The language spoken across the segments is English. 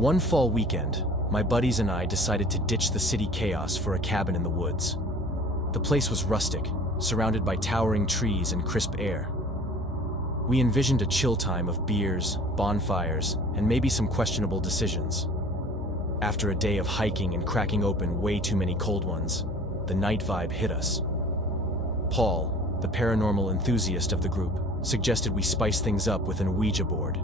One fall weekend, my buddies and I decided to ditch the city chaos for a cabin in the woods. The place was rustic, surrounded by towering trees and crisp air. We envisioned a chill time of beers, bonfires, and maybe some questionable decisions. After a day of hiking and cracking open way too many cold ones, the night vibe hit us. Paul, the paranormal enthusiast of the group, suggested we spice things up with an Ouija board.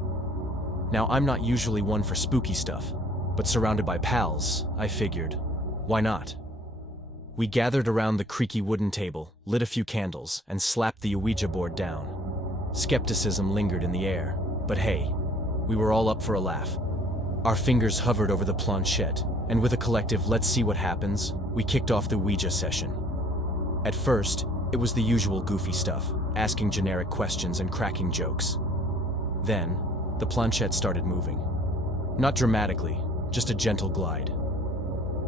Now, I'm not usually one for spooky stuff, but surrounded by pals, I figured, why not? We gathered around the creaky wooden table, lit a few candles, and slapped the Ouija board down. Skepticism lingered in the air, but hey, we were all up for a laugh. Our fingers hovered over the planchette, and with a collective "let's see what happens," we kicked off the Ouija session. At first, it was the usual goofy stuff, asking generic questions and cracking jokes. Then, the planchette started moving. Not dramatically, just a gentle glide.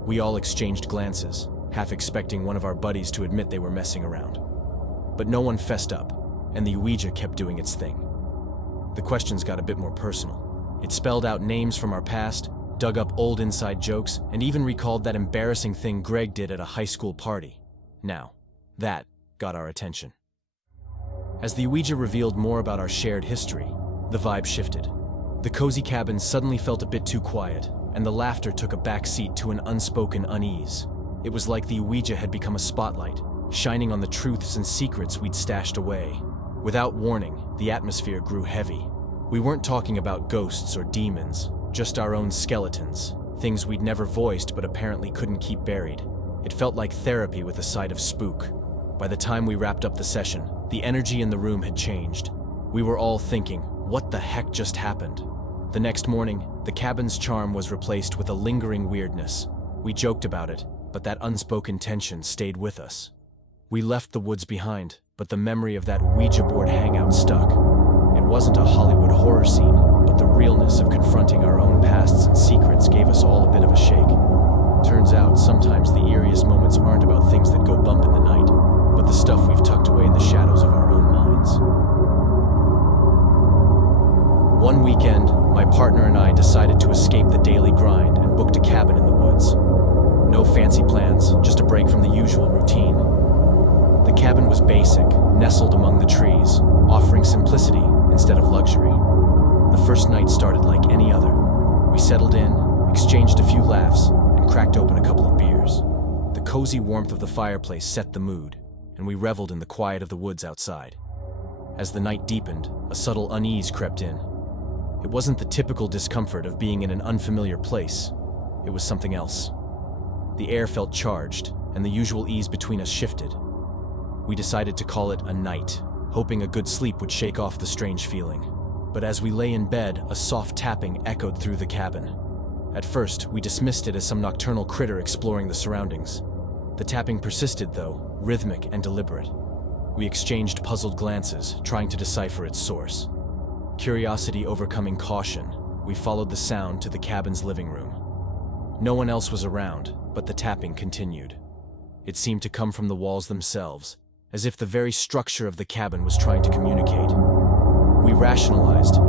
We all exchanged glances, half expecting one of our buddies to admit they were messing around. But no one fessed up, and the Ouija kept doing its thing. The questions got a bit more personal. It spelled out names from our past, dug up old inside jokes, and even recalled that embarrassing thing Greg did at a high school party. Now, that got our attention. As the Ouija revealed more about our shared history, the vibe shifted. The cozy cabin suddenly felt a bit too quiet, and the laughter took a backseat to an unspoken unease. It was like the Ouija had become a spotlight, shining on the truths and secrets we'd stashed away. Without warning, the atmosphere grew heavy. We weren't talking about ghosts or demons, just our own skeletons, things we'd never voiced but apparently couldn't keep buried. It felt like therapy with a side of spook. By the time we wrapped up the session, the energy in the room had changed. We were all thinking, what the heck just happened? The next morning, the cabin's charm was replaced with a lingering weirdness. We joked about it, but that unspoken tension stayed with us. We left the woods behind, but the memory of that Ouija board hangout stuck. It wasn't a Hollywood horror scene, but the realness of confronting our own pasts and secrets gave us all a bit of a shake. Turns out, sometimes the eeriest moments aren't about things that go bump in the night, but the stuff we've tucked away in the shadows of our own minds. One weekend, my partner and I decided to escape the daily grind and booked a cabin in the woods. No fancy plans, just a break from the usual routine. The cabin was basic, nestled among the trees, offering simplicity instead of luxury. The first night started like any other. We settled in, exchanged a few laughs, and cracked open a couple of beers. The cozy warmth of the fireplace set the mood, and we reveled in the quiet of the woods outside. As the night deepened, a subtle unease crept in. It wasn't the typical discomfort of being in an unfamiliar place. It was something else. The air felt charged, and the usual ease between us shifted. We decided to call it a night, hoping a good sleep would shake off the strange feeling. But as we lay in bed, a soft tapping echoed through the cabin. At first, we dismissed it as some nocturnal critter exploring the surroundings. The tapping persisted, though, rhythmic and deliberate. We exchanged puzzled glances, trying to decipher its source. Curiosity overcoming caution, we followed the sound to the cabin's living room. No one else was around, but the tapping continued. It seemed to come from the walls themselves, as if the very structure of the cabin was trying to communicate. We rationalized.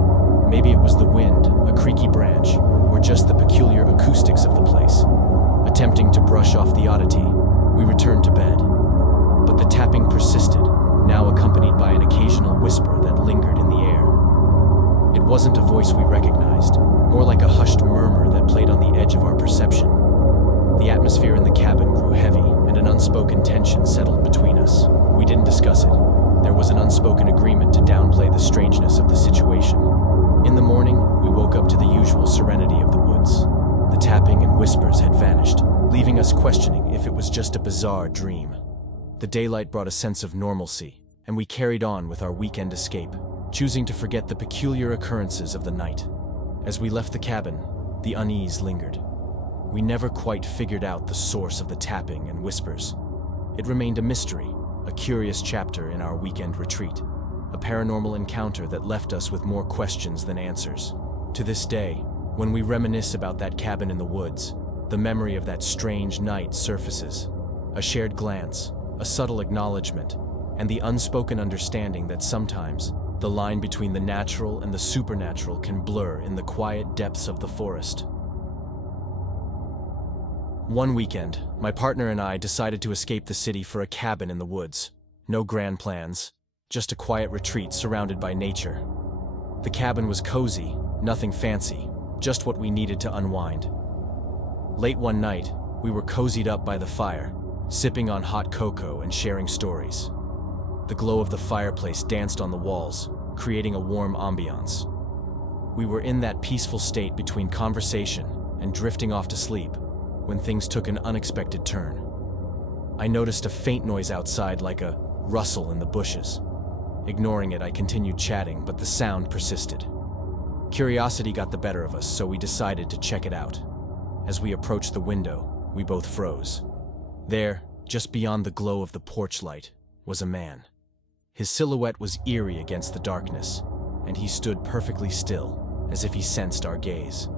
Maybe it was the wind, a creaky branch, or just the peculiar acoustics of the place. Attempting to brush off the oddity, we returned to bed. But the tapping persisted, now accompanied by an occasional whisper that lingered in the air. It wasn't a voice we recognized, more like a hushed murmur that played on the edge of our perception. The atmosphere in the cabin grew heavy, and an unspoken tension settled between us. We didn't discuss it. There was an unspoken agreement to downplay the strangeness of the situation. In the morning, we woke up to the usual serenity of the woods. The tapping and whispers had vanished, leaving us questioning if it was just a bizarre dream. The daylight brought a sense of normalcy, and we carried on with our weekend escape, choosing to forget the peculiar occurrences of the night. As we left the cabin, the unease lingered. We never quite figured out the source of the tapping and whispers. It remained a mystery, a curious chapter in our weekend retreat, a paranormal encounter that left us with more questions than answers. To this day, when we reminisce about that cabin in the woods, the memory of that strange night surfaces. A shared glance, a subtle acknowledgement, and the unspoken understanding that sometimes the line between the natural and the supernatural can blur in the quiet depths of the forest. One weekend, my partner and I decided to escape the city for a cabin in the woods. No grand plans, just a quiet retreat surrounded by nature. The cabin was cozy, nothing fancy, just what we needed to unwind. Late one night, we were cozied up by the fire, sipping on hot cocoa and sharing stories. The glow of the fireplace danced on the walls, creating a warm ambiance. We were in that peaceful state between conversation and drifting off to sleep when things took an unexpected turn. I noticed a faint noise outside, like a rustle in the bushes. Ignoring it, I continued chatting, but the sound persisted. Curiosity got the better of us, so we decided to check it out. As we approached the window, we both froze. There, just beyond the glow of the porch light, was a man. His silhouette was eerie against the darkness, and he stood perfectly still, as if he sensed our gaze.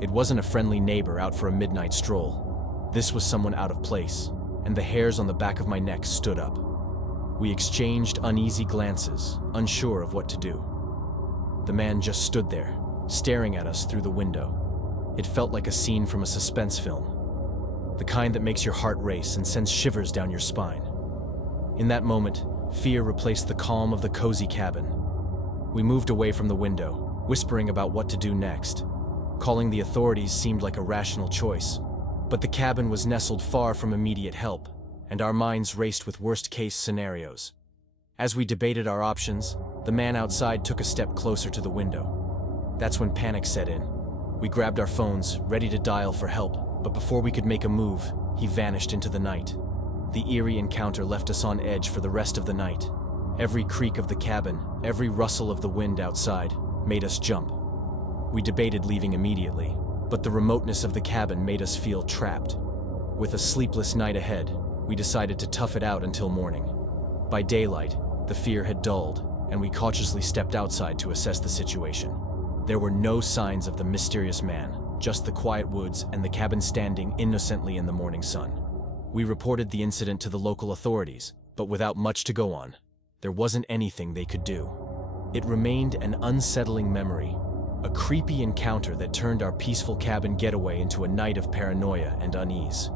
It wasn't a friendly neighbor out for a midnight stroll. This was someone out of place, and the hairs on the back of my neck stood up. We exchanged uneasy glances, unsure of what to do. The man just stood there, staring at us through the window. It felt like a scene from a suspense film, the kind that makes your heart race and sends shivers down your spine. In that moment, fear replaced the calm of the cozy cabin. We moved away from the window, whispering about what to do next. Calling the authorities seemed like a rational choice, but the cabin was nestled far from immediate help, and our minds raced with worst-case scenarios. As we debated our options, the man outside took a step closer to the window. That's when panic set in. We grabbed our phones, ready to dial for help, but before we could make a move, he vanished into the night. The eerie encounter left us on edge for the rest of the night. Every creak of the cabin, every rustle of the wind outside, made us jump. We debated leaving immediately, but the remoteness of the cabin made us feel trapped. With a sleepless night ahead, we decided to tough it out until morning. By daylight, the fear had dulled, and we cautiously stepped outside to assess the situation. There were no signs of the mysterious man, just the quiet woods and the cabin standing innocently in the morning sun. We reported the incident to the local authorities, but without much to go on. There wasn't anything they could do. It remained an unsettling memory, a creepy encounter that turned our peaceful cabin getaway into a night of paranoia and unease.